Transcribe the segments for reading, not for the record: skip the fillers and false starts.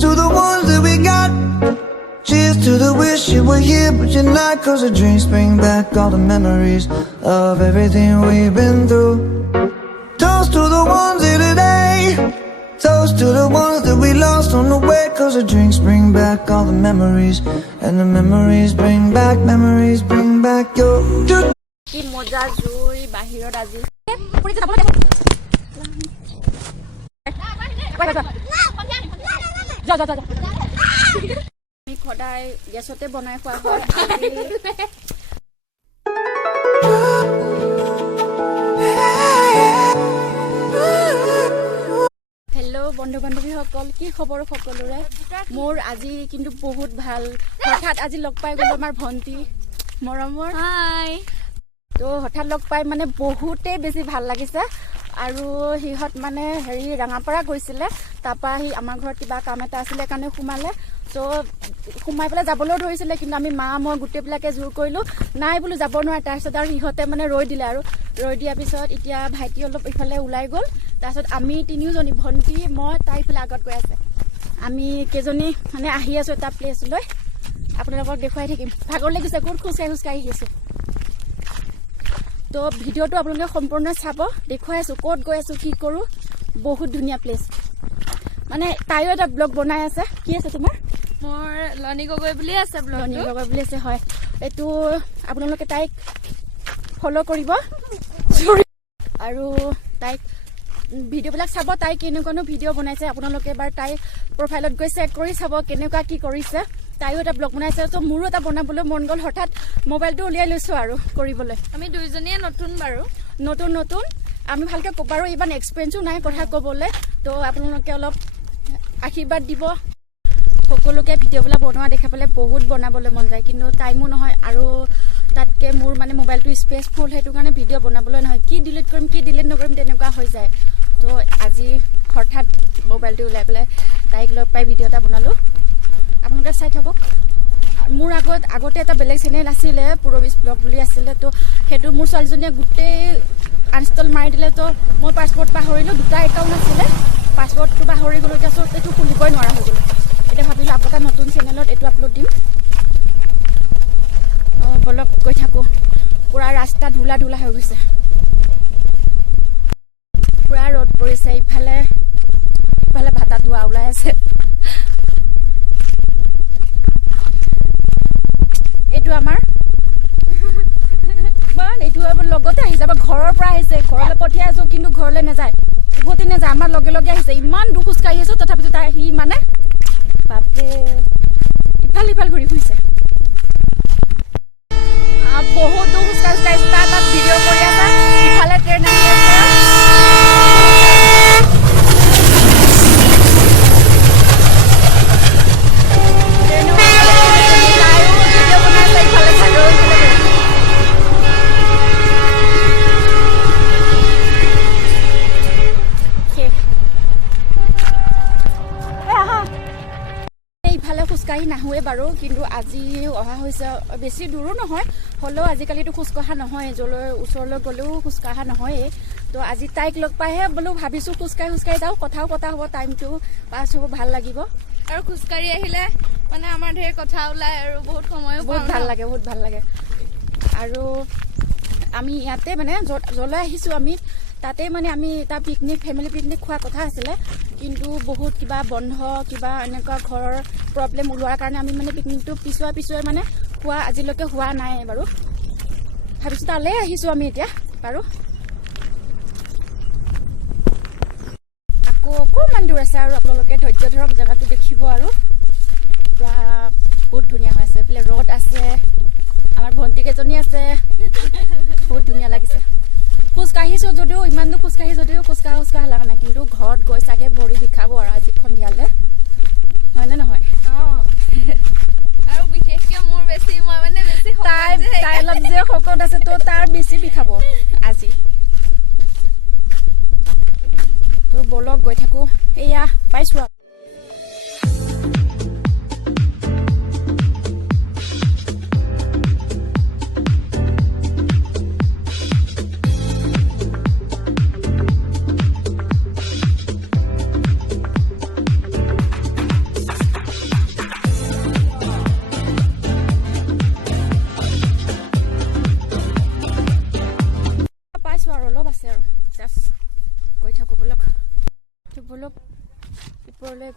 to the ones that we got. Cheers to the wish you were here but you're not. Cause the dreams bring back all the memories of everything we've been through. Toast to the ones here today. Toast to the ones that we lost on the way. Cause the drinks bring back all the memories. And the memories bring back your... কি মজা জুই বাহিৰত আজি আমি সদায় গেছতে বনাই খোৱা হয় হেল্ল' বন্ধু বান্ধৱীসকল কি খবৰ সকলোৰে মোৰ আজি কিন্তু বহুত ভাল হঠাৎ আজি লগ পাই গ'লো আমাৰ ভণ্টি মৰমৰ হাই তো হঠাৎ লগ পাই মানে বহুতেই বেছি ভাল লাগিছে আৰু হিহঁত মানে হেৰি ৰাঙাপাৰা গৈছিলে তাৰপৰা সি আমাৰ ঘৰত কিবা কাম এটা আছিলে কাৰণে সোমালে তো সোমাই পেলাই যাবলৈও ধৰিছিলে কিন্তু আমি মা মই গোটেইবিলাকে জোৰ কৰিলোঁ নাই বোলো যাব নোৱাৰে তাৰপিছত আৰু সিহঁতে মানে ৰৈ দিলে আৰু ৰৈ দিয়াৰ পিছত এতিয়া ভাইটি অলপ ইফালে ওলাই গ'ল তাৰপিছত আমি তিনিওজনী ভণ্টি মই তাই ইফালে আগত গৈ আছে আমি কেইজনী মানে আহি আছোঁ এটা প্লেচলৈ আপোনালোকক দেখুৱাই থাকিম ভাগৰ লাগিছে ক'ত খোজকাঢ়ি আহি আছোঁ তো ভিডিঅ'টো আপোনালোকে সম্পূৰ্ণ চাব দেখুৱাই আছোঁ ক'ত গৈ আছোঁ কি কৰোঁ বহুত ধুনীয়া প্লেচ মানে তাইও এটা ব্লগ বনাই আছে কি আছে তোমাৰ মোৰ লনি গগৈ বুলি আছে লনি গগৈ বুলি আছে হয় এইটো আপোনালোকে তাইক ফ'ল' কৰিব আৰু তাইক ভিডিঅ'বিলাক চাব তাই কেনেকুৱানো ভিডিঅ' বনাইছে আপোনালোকে এবাৰ তাই প্ৰফাইলত গৈ চেক কৰি চাব কেনেকুৱা কি কৰিছে তাইও এটা ব্লগ বনাইছে তো মোৰো এটা বনাবলৈ মন গ'ল হঠাৎ মোবাইলটো উলিয়াই লৈছোঁ আৰু কৰিবলৈ আমি দুইজনীয়ে নতুন বাৰু নতুন আমি ভালকৈ ক'ব পাৰোঁ ইমান এক্সপিৰিয়েঞ্চো নাই কথা ক'বলৈ তো আপোনালোকে অলপ আশীৰ্বাদ দিব সকলোকে ভিডিঅ'বিলাক বনোৱা দেখা পালে বহুত বনাবলৈ মন যায় কিন্তু টাইমো নহয় আৰু তাতকৈ মোৰ মানে মোবাইলটো স্পেচ ফুল সেইটো কাৰণে ভিডিঅ' বনাবলৈ নহয় কি ডিলিট কৰিম কি ডিলিট নকৰিম তেনেকুৱা হৈ যায় তো আজি হঠাৎ মোবাইলটো ওলাই পেলাই তাইক লগ পাই ভিডিঅ' এটা বনালোঁ আপোনালোকে চাই থাকক মোৰ আগতে এটা বেলেগ চেনেল আছিলে পুৰবিজ ব্লগ বুলি আছিলে তো সেইটো মোৰ ছোৱালীজনীয়ে গোটেই আনষ্টল মাৰি দিলে তো মই পাছপৰ্ট পাহৰিলোঁ দুটা একাউণ্ট আছিলে পাছপৰ্টটো পাহৰি গ'লোঁ এতিয়া চব এইটো খুলিবই নোৱাৰা হৈ গ'লোঁ এতিয়া ভাবিলোঁ আকৌ এটা নতুন চেনেলত এইটো আপলোড দিম বলক গৈ থাকোঁ পূৰা ৰাস্তা ধূলা হৈ গৈছে পূৰা ৰ'দ পৰিছে ইফালে ভাটা ধোৱা ওলাই আছে এইটো আমাৰ এইটো লগতে আহিছে আমাৰ ঘৰৰ পৰা আহিছে ঘৰলৈ পঠিয়াই আছোঁ কিন্তু ঘৰলৈ নাযায় উভতি নাযায় আমাৰ লগে আহিছে ইমান দূৰ খোজকাঢ়ি আছোঁ তথাপিতো তাই সি মানে বাপৰে ইফাল ঘূৰি ফুৰিছে বহুত দূৰ খোজকাঢ়ি তাত ভিডিঅ' কৰি আছে ইফালে ট্ৰেইন আহি আছে খোজকাঢ়ি নাহোৱে বাৰু কিন্তু আজি অহা হৈছে বেছি দূৰো নহয় হ'লেও আজিকালিতো খোজকঢ়া নহয় য'লৈ ওচৰলৈ গ'লেও খোজকঢ়া নহয়েই তো আজি তাইক লগ পাইহে বোলো ভাবিছোঁ খোজকাঢ়ি যাওঁ কথাও পতা হ'ব টাইমটো পাছ হ'ব ভাল লাগিব আৰু খোজকাঢ়ি আহিলে মানে আমাৰ ঢেৰ কথা ওলায় আৰু বহুত সময়ো বহুত ভাল লাগে আৰু আমি ইয়াতে মানে য'লৈ আহিছোঁ আমি তাতে মানে আমি এটা ফেমিলি পিকনিক খোৱা কথা আছিলে কিন্তু বহুত কিবা বন্ধ কিবা এনেকুৱা ঘৰৰ প্ৰব্লেম ওলোৱাৰ কাৰণে আমি মানে পিকনিকটো পিছুৱাই মানে খোৱা আজিলৈকে হোৱা নাই বাৰু ভাবিছোঁ তালৈ আহিছোঁ আমি এতিয়া বাৰু আকৌ অকণমান দূৰ আছে আৰু আপোনালোকে ধৈৰ্য ধৰক জেগাটো দেখিব আৰু পূৰা বহুত ধুনীয়া হৈ আছে এইফালে ৰ'দ আছে আমাৰ ভণ্টি কেইজনী আছে বহুত ধুনীয়া লাগিছে খোজকাঢ়িছোঁ যদিও ইমান দূৰ খোজকাঢ়া লগা নাই কিন্তু ঘৰত গৈ চাগে ভৰি বিষাব আৰু আজি সন্ধিয়ালৈ হয়নে নহয় আৰু বিশেষকৈ মোৰ বেছি মই মানে বেছি তাই অলপ যে শকত আছে তো তাৰ বেছি বিষাব আজি তো বলক গৈ থাকোঁ এয়া পাইছোঁ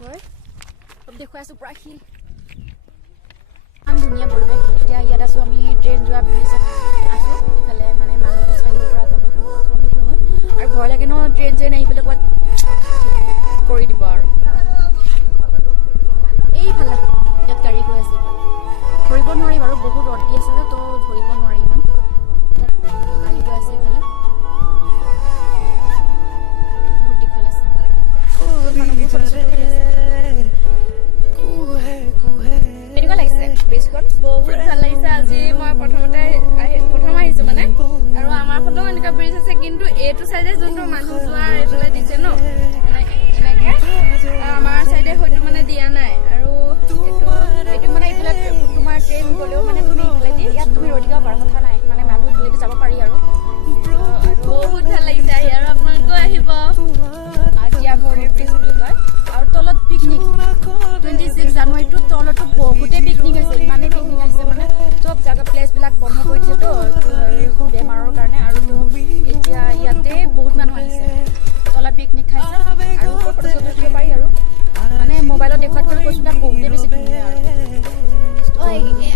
হয় দেখুৱাই আছোঁ পুৰা শিল ইমান ধুনীয়া পৰিৱেশ এতিয়া ইয়াত আছোঁ আমি ট্ৰেইন যোৱা ব্ৰিজত আছোঁ ইফালে মানে মানুহ কিছু আহিব পৰা জনসমূহ আছোঁ আমি থিয় হয় আৰু ভয় লাগে ন ট্ৰেইন আহি পেলাই ক'ৰবাত কৰি দিব আৰু এইফালে ইয়াত গাড়ী গৈ আছে ধৰিব নোৱাৰি বাৰু বহুত ৰ'দ দি আছে যে তো ধৰিব নোৱাৰি ইমান গাড়ী গৈ আছে এইফালে বহুত দীঘল আছে কেনেকুৱা লাগিছে ব্ৰিজখন বহুত ভাল লাগিছে আজি মই প্ৰথম আহিছো মানে আৰু আমাৰ ফালেও এনেকুৱা ব্ৰিজ আছে কিন্তু এইটো চাইডে যোনটো মানুহ যোৱাৰ এইফালে দিছে ন এনেকে আমাৰ চাইডে হয়তো মানে দিয়া নাই আৰু এইটো মানে এইফালে তোমাৰ ট্ৰেইন গ'লেও মানে তুমি ইফালে দি ইয়াত তুমি ৰৈ থাকিব পাৰা কথা নাই মানে মানুহ ইফালেদি যাব পাৰি আৰু বহুত ভাল লাগিছে আহি আৰু আপোনালোকেও আহিব এতিয়া ভৰিৰ ব্ৰিজ বুলি কয় আৰু তলত পিকনিক 26 জানুৱাৰীটো তলতো বহুতেই পিকনিক আছে ইমানেই পিকনিক আহিছে মানে চব জেগা প্লেচবিলাক বন্ধ কৰি দিছেতো বেমাৰৰ কাৰণে আৰু এতিয়া ইয়াতে বহুত মানুহ আহিছে তলত পিকনিক খাইছে আৰু ফটো চটো উঠিব পাৰি আৰু মানে মোবাইলত দেখুৱাতকৈ কৈছোঁ তাত বহুতেই বেছি ধুনীয়া আৰু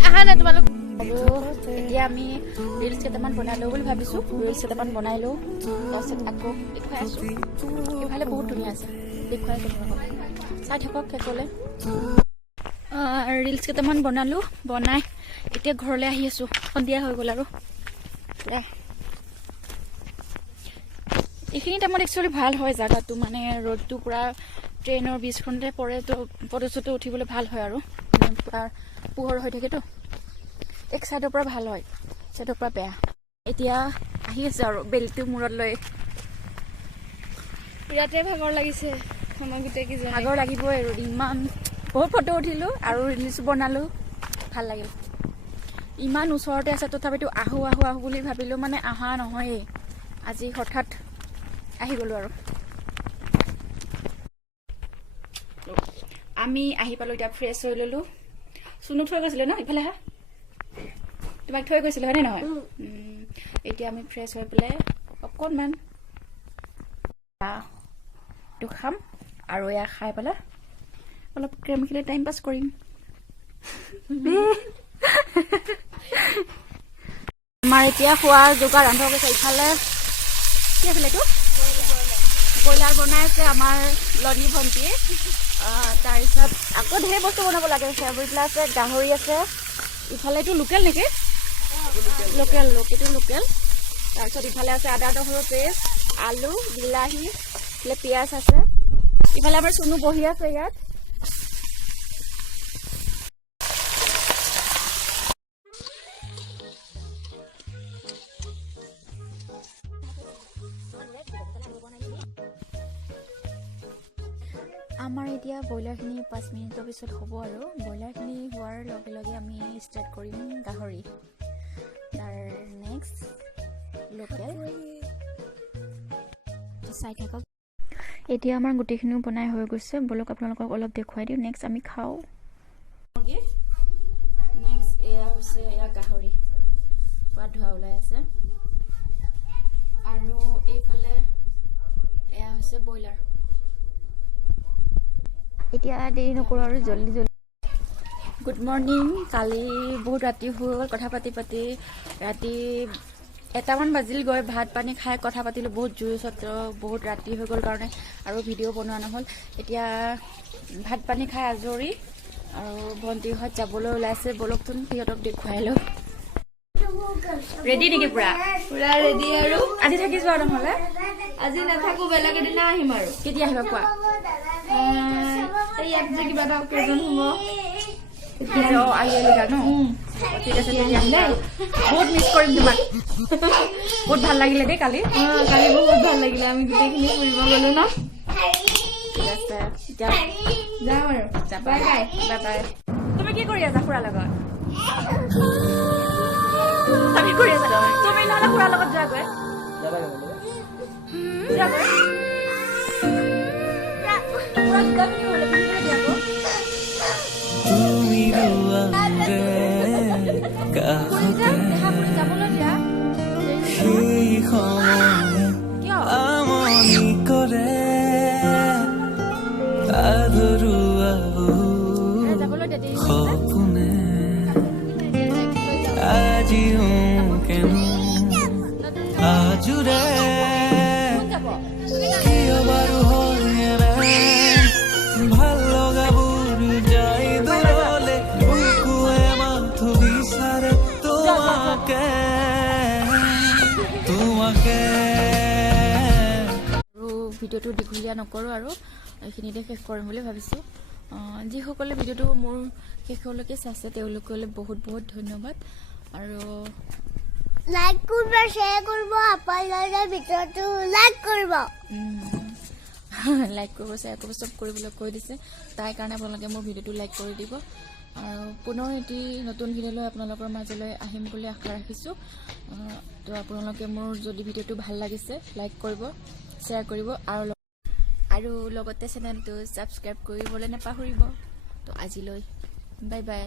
আহা নাই তোমালোক আৰু এতিয়া আমি ৰিলচ কেইটামান বনাই লওঁ বুলি ভাবিছোঁ ৰিলচ কেইটামান বনাই লওঁ তাৰপিছত আকৌ দেখুৱাই আছোঁ ইফালে বহুত ধুনীয়া আছে দেখুৱাই আছোঁ চাই থাকক শেষলৈ ৰিলচ কেইটামান বনালোঁ বনাই এতিয়া ঘৰলৈ আহি আছোঁ সন্ধিয়া হৈ গ'ল আৰু এইখিনি টাইমত একচুৱেলি ভাল হয় জেগাটো মানে ৰ'দটো পূৰা ট্ৰেইনৰ ব্ৰিজখনতে পৰে তো ফটো চটো উঠিবলৈ ভাল হয় আৰু পূৰা পোহৰ হৈ থাকেতো এক চাইডৰ পৰা ভাল হয় চাইডৰ পৰা বেয়া এতিয়া আহি আছে আৰু বেলিটো মূৰত লৈ ইয়াতে ভাগৰ লাগিছে আমাৰ গোটেইকেইজন ভাগৰ লাগিবই আৰু ইমান বহুত ফটো উঠিলোঁ আৰু ৰিলচ বনালোঁ ভাল লাগিল ইমান ওচৰতে আছে তথাপিতো আহোঁ বুলি ভাবিলোঁ মানে অহা নহয়েই আজি হঠাৎ আহি গ'লোঁ আৰু আমি আহি পালোঁ এতিয়া ফ্ৰেছ হৈ ল'লোঁ চুনু থৈ গৈছিলোঁ ন ইফালে হা তোমাক থৈ গৈছিলোঁ হয়নে নহয় এতিয়া আমি ফ্ৰেছ হৈ পেলাই অকণমান এইটো খাম আৰু এয়া খাই পেলাই অলপ ক্ৰেম খেলি টাইম পাছ কৰিম আমাৰ এতিয়া খোৱাৰ যোগাৰ আৰম্ভ কৰিছে ইফালে কি আছিলে এইটো ব্ৰইলাৰ বনাই আছে আমাৰ লনি ভণ্টিয়ে তাৰপিছত আকৌ ঢেৰ বস্তু বনাব লাগে ফেব্ৰিকলা আছে গাহৰি আছে ইফালে এইটো লোকেল নেকি লোকেল এইটো লোকেল তাৰপিছত ইফালে আছে আদা নহৰু পেষ্ট আলু বিলাহী ইফালে পিঁয়াজ আছে ইফালে আমাৰ চুনু বহি আছে ইয়াত আমাৰ এতিয়া ব্ৰইলাৰখিনি 5 মিনিটৰ পিছত হ'ব আৰু ব্ৰইলাৰখিনি হোৱাৰ লগে লগে আমি ষ্টাৰ্ট কৰিম গাহৰি তাৰ নেক্সট লোকেল চাই থাকক এতিয়া আমাৰ গোটেইখিনিও বনাই হৈ গৈছে বলক আপোনালোকক অলপ দেখুৱাই দিওঁ নেক্সট আমি খাওঁ নেক্সট এয়া হৈছে এয়া গাহৰি সোৱাদ ধোৱা ওলাই আছে আৰু এইফালে এয়া হৈছে ব্ৰইলাৰ এতিয়া দেৰি নকৰোঁ আৰু জল্দি গুড মৰ্ণিং কালি বহুত ৰাতি হৈ গ'ল কথা পাতি ৰাতি 1মান বাজিল গৈ ভাত পানী খাই কথা পাতিলোঁ বহুত জুই ওচৰত বহুত ৰাতি হৈ গ'ল কাৰণে আৰু ভিডিঅ' বনোৱা নহ'ল এতিয়া ভাত পানী খাই আজৰি আৰু ভণ্টিহঁত যাবলৈ ওলাইছে বলকচোন সিহঁতক দেখুৱাই লওঁ ৰেডি নেকি পুৰা ৰেডি আৰু আজি থাকি যোৱা নহ'লে আজি নাথাকো বেলেগ এদিনা আহিম আৰু কেতিয়া আহিবা কোৱা ইয়াত যে কিবা এটা অকেজন হ'ব আহিবা ন ঠিক আছে তেতিয়া দেই বহুত মিছ কৰিম তোমাক বহুত ভাল লাগিলে দেই কালি বহুত ভাল লাগিলে আমি গোটেইখিনি ফুৰিব গ'লো ন ঠিক আছে এতিয়া যাম আৰু বাই বাই বাই বাই তুমি কি কৰি আছা খুৰাৰ লগত তুমি কৰি আছা তুমি নহ'লে খুৰাৰ লগত যোৱাগৈ তুমি ৰুৱাওঁতে কাষতে সেই সময় আমনি কৰে আধৰুৱা ভিডিঅ'টো দীঘলীয়া নকৰোঁ আৰু এইখিনিতে শেষ কৰিম বুলি ভাবিছোঁ। যিসকলে ভিডিঅ'টো মোৰ শেষলৈকে চাইছে তেওঁলোকলৈ বহুত বহুত ধন্যবাদ আৰু লাইক কৰিব, শ্বেয়াৰ কৰিব, আপোনালোকে ভিডিঅ'টো লাইক কৰিব। লাইক কৰিব, শ্বেয়াৰ কৰিব, চব কৰিবলৈ কৈ দিছে। তাৰ কাৰণে আপোনালোকে মোৰ ভিডিঅ'টো লাইক কৰি দিব আৰু পুনৰ এটি নতুন ভিডিঅ' লৈ আপোনালোকৰ মাজলৈ আহিম বুলি আশা ৰাখিছোঁ। তো আপোনালোকে মোৰ যদি ভিডিঅ'টো ভাল লাগিছে লাইক কৰিব, শ্বেয়াৰ কৰিব আৰু লগতে চেনেলটো ছাবস্ক্ৰাইব কৰিবলৈ নাপাহৰিব। তো আজিলৈ বাই বাই।